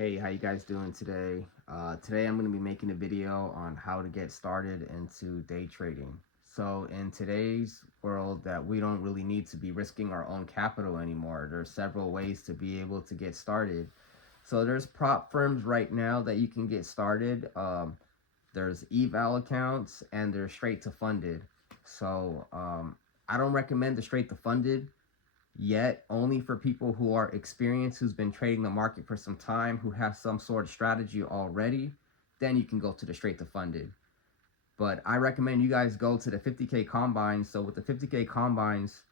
Hey, how you guys doing today? Today I'm going to be making a video on how to get started into day trading. So in today's world that we don't really need to be risking our own capital anymore, there's several ways to be able to get started. So there's prop firms right now that you can get started. There's eval accounts and there's straight to funded. So I don't recommend the straight to funded yet, only for people who are experienced, who's been trading the market for some time, who have some sort of strategy already. Then you can go to the straight to funded. But I recommend you guys go to the 50K combines. So with the 50K combines,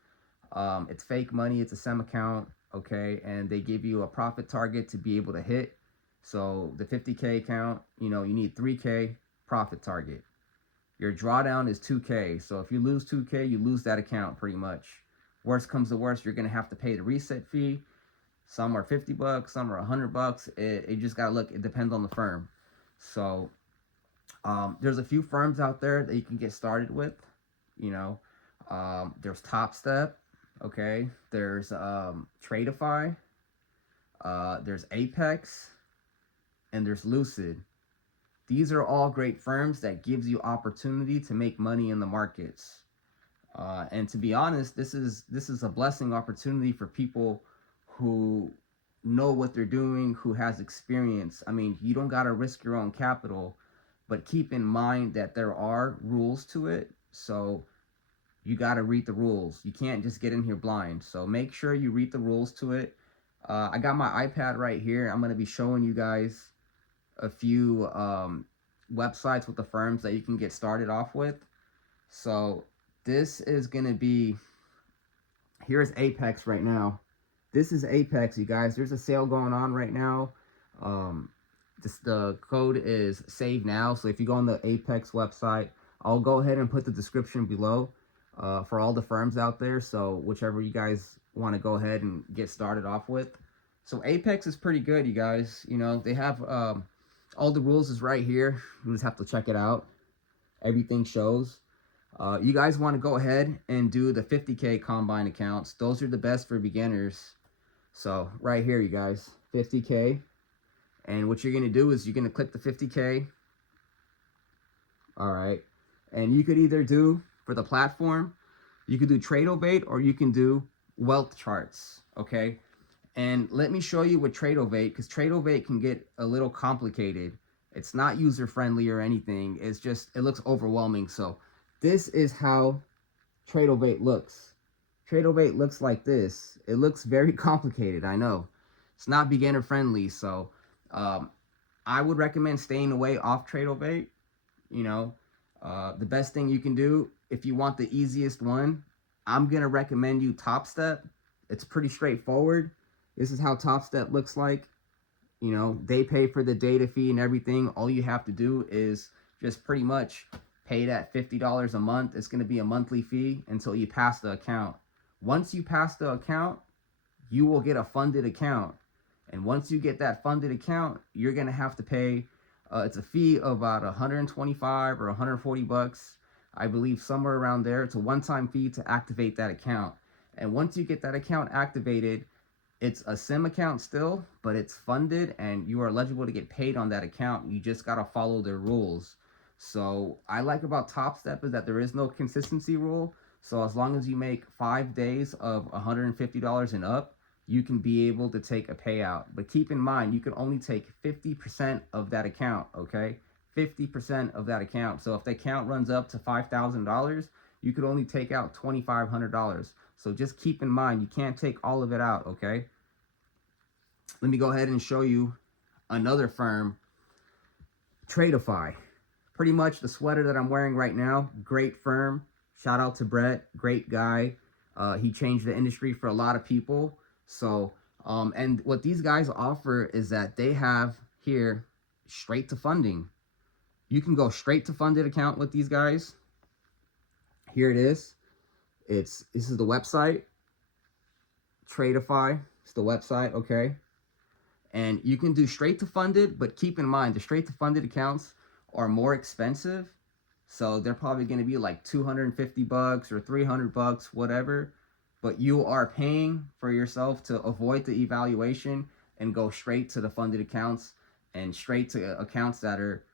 it's fake money, it's a SEM account, okay, and they give you a profit target to be able to hit. So the 50K account, you need 3K profit target. Your drawdown is 2K. So if you lose 2K, you lose that account pretty much. Worst comes to worst, you're gonna have to pay the reset fee. Some are 50 bucks, some are 100 bucks. It just gotta look, it depends on the firm. So there's a few firms out there that you can get started with. There's Topstep, okay. There's Tradeify, there's Apex, and there's Lucid. These are all great firms that gives you opportunity to make money in the markets. And to be honest, this is a blessing opportunity for people who know what they're doing, who has experience. I mean, you don't gotta risk your own capital, but keep in mind that there are rules to it. So you gotta read the rules. You can't just get in here blind. So make sure you read the rules to it. I got my iPad right here. I'm gonna be showing you guys a few websites with the firms that you can get started off with. So this is gonna be, here's Apex right now. This is Apex, you guys. There's a sale going on right now. The code is save now. So if you go on the Apex website, I'll go ahead and put the description below for all the firms out there. So whichever you guys want to go ahead and get started off with. So Apex is pretty good, you guys. They have all the rules is right here. You just have to check it out. Everything shows. You guys want to go ahead and do the 50K combine accounts. Those are the best for beginners. So right here, you guys, 50K. And what you're going to do is you're going to click the 50K. All right. And you could either do, for the platform, you could do Tradeify or you can do wealth charts. Okay. And let me show you what Tradeify, because Tradeify can get a little complicated. It's not user friendly or anything. It's just, it looks overwhelming. So this is how Tradeify looks. Tradeify looks like this. It looks very complicated, I know. It's not beginner friendly, so I would recommend staying away off Tradeify. The best thing you can do, if you want the easiest one, I'm going to recommend you Topstep. It's pretty straightforward. This is how Topstep looks like. They pay for the data fee and everything. All you have to do is just pretty much pay that $50 a month. It's going to be a monthly fee until you pass the account. Once you pass the account, you will get a funded account. And once you get that funded account, you're going to have to pay, it's a fee of about 125 or 140 bucks. I believe somewhere around there. It's a one-time fee to activate that account. And once you get that account activated, it's a SIM account still, but it's funded and you are eligible to get paid on that account. You just got to follow their rules. So I like about Topstep is that there is no consistency rule. So as long as you make 5 days of $150 and up, you can be able to take a payout. But keep in mind, you can only take 50% of that account, okay? 50% of that account. So if the account runs up to $5,000, you could only take out $2,500. So just keep in mind, you can't take all of it out, okay? Let me go ahead and show you another firm, Tradeify. Pretty much the sweater that I'm wearing right now, great firm. Shout out to Brett, great guy. He changed the industry for a lot of people. So, and what these guys offer is that they have here straight to funding. You can go straight to funded account with these guys. Here it is. This is the website. Tradeify. It's the website, okay? And you can do straight to funded, but keep in mind the straight to funded accounts are more expensive. So they're probably going to be like 250 bucks or 300 bucks, whatever. But you are paying for yourself to avoid the evaluation. and go straight to the funded accounts and straight to accounts that are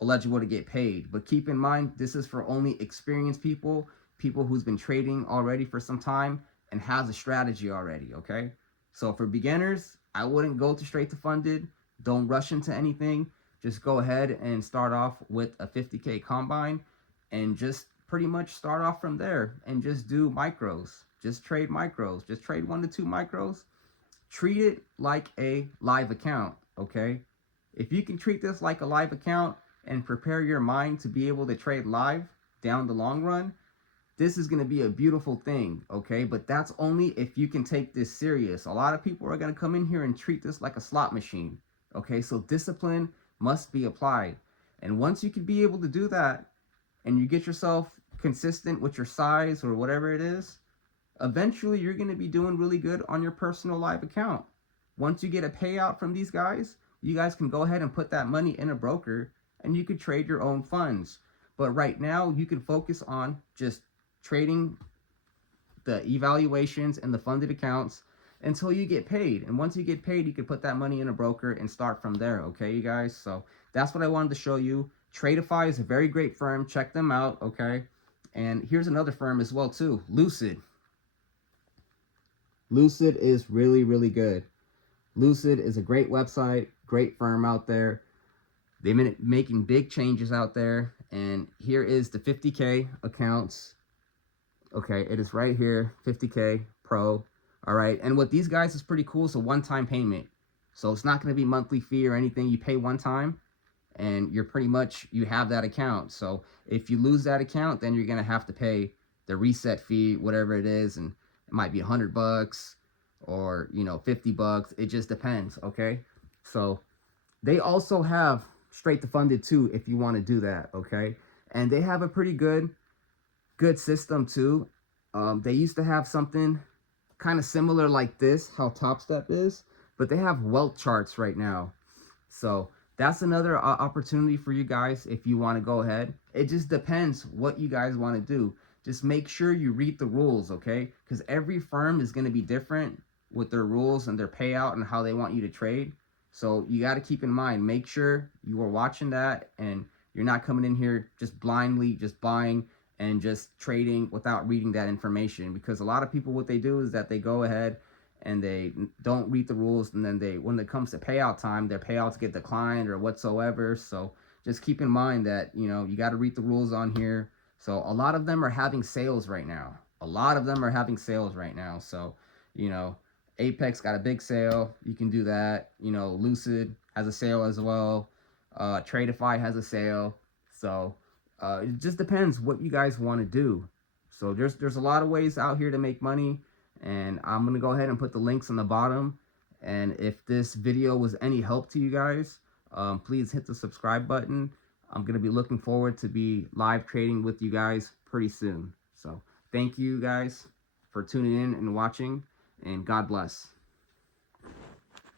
eligible to get paid. But keep in mind, this is for only experienced people, people who's been trading already for some time and has a strategy already, okay? So for beginners, I wouldn't go to straight to funded. Don't rush into anything. Just go ahead and start off with a 50K combine and just pretty much start off from there and just do micros. Just trade micros. Just trade 1 to 2 micros. Treat it like a live account, okay? If you can treat this like a live account and prepare your mind to be able to trade live down the long run, this is going to be a beautiful thing, okay? But that's only if you can take this serious. A lot of people are going to come in here and treat this like a slot machine, okay? So discipline must be applied. And once you can be able to do that and you get yourself consistent with your size or whatever it is, eventually you're going to be doing really good on your personal live account. Once you get a payout from these guys, you guys can go ahead and put that money in a broker and you could trade your own funds. But right now you can focus on just trading the evaluations and the funded accounts until you get paid. And once you get paid, you can put that money in a broker and start from there, okay, you guys? So that's what I wanted to show you. Tradeify is a very great firm. Check them out, okay? And here's another firm as well, too. Lucid. Lucid is really, really good. Lucid is a great website, great firm out there. They've been making big changes out there. And here is the 50K accounts. Okay, it is right here, 50K Pro. All right, and what these guys is pretty cool. It's a one-time payment. So it's not going to be monthly fee or anything. You pay one time and you're pretty much, you have that account. So if you lose that account, then you're going to have to pay the reset fee, whatever it is. And it might be $100 or, you know, $50. It just depends, okay? So they also have straight to funded too if you want to do that, okay? And they have a pretty good system too. They used to have something kind of similar like this, how Topstep is, but they have wealth charts right now. So that's another opportunity for you guys if you want to go ahead. It just depends what you guys want to do. Just make sure you read the rules, okay? Because every firm is going to be different with their rules and their payout and how they want you to trade. So you got to keep in mind, make sure you are watching that and you're not coming in here just blindly, just buying and just trading without reading that information. Because a lot of people, what they do is that they go ahead and they don't read the rules, and then when it comes to payout time, their payouts get declined or whatsoever. So just keep in mind that, you know, you got to read the rules on here. So a lot of them are having sales right now. A lot of them are having sales right now. So, you know, Apex got a big sale. You can do that. You know, Lucid has a sale as well. Tradeify has a sale. So it just depends what you guys want to do. So there's a lot of ways out here to make money, and I'm going to go ahead and put the links on the bottom. And if this video was any help to you guys, please hit the subscribe button. I'm going to be looking forward to be live trading with you guys pretty soon. So thank you guys for tuning in and watching, and God bless.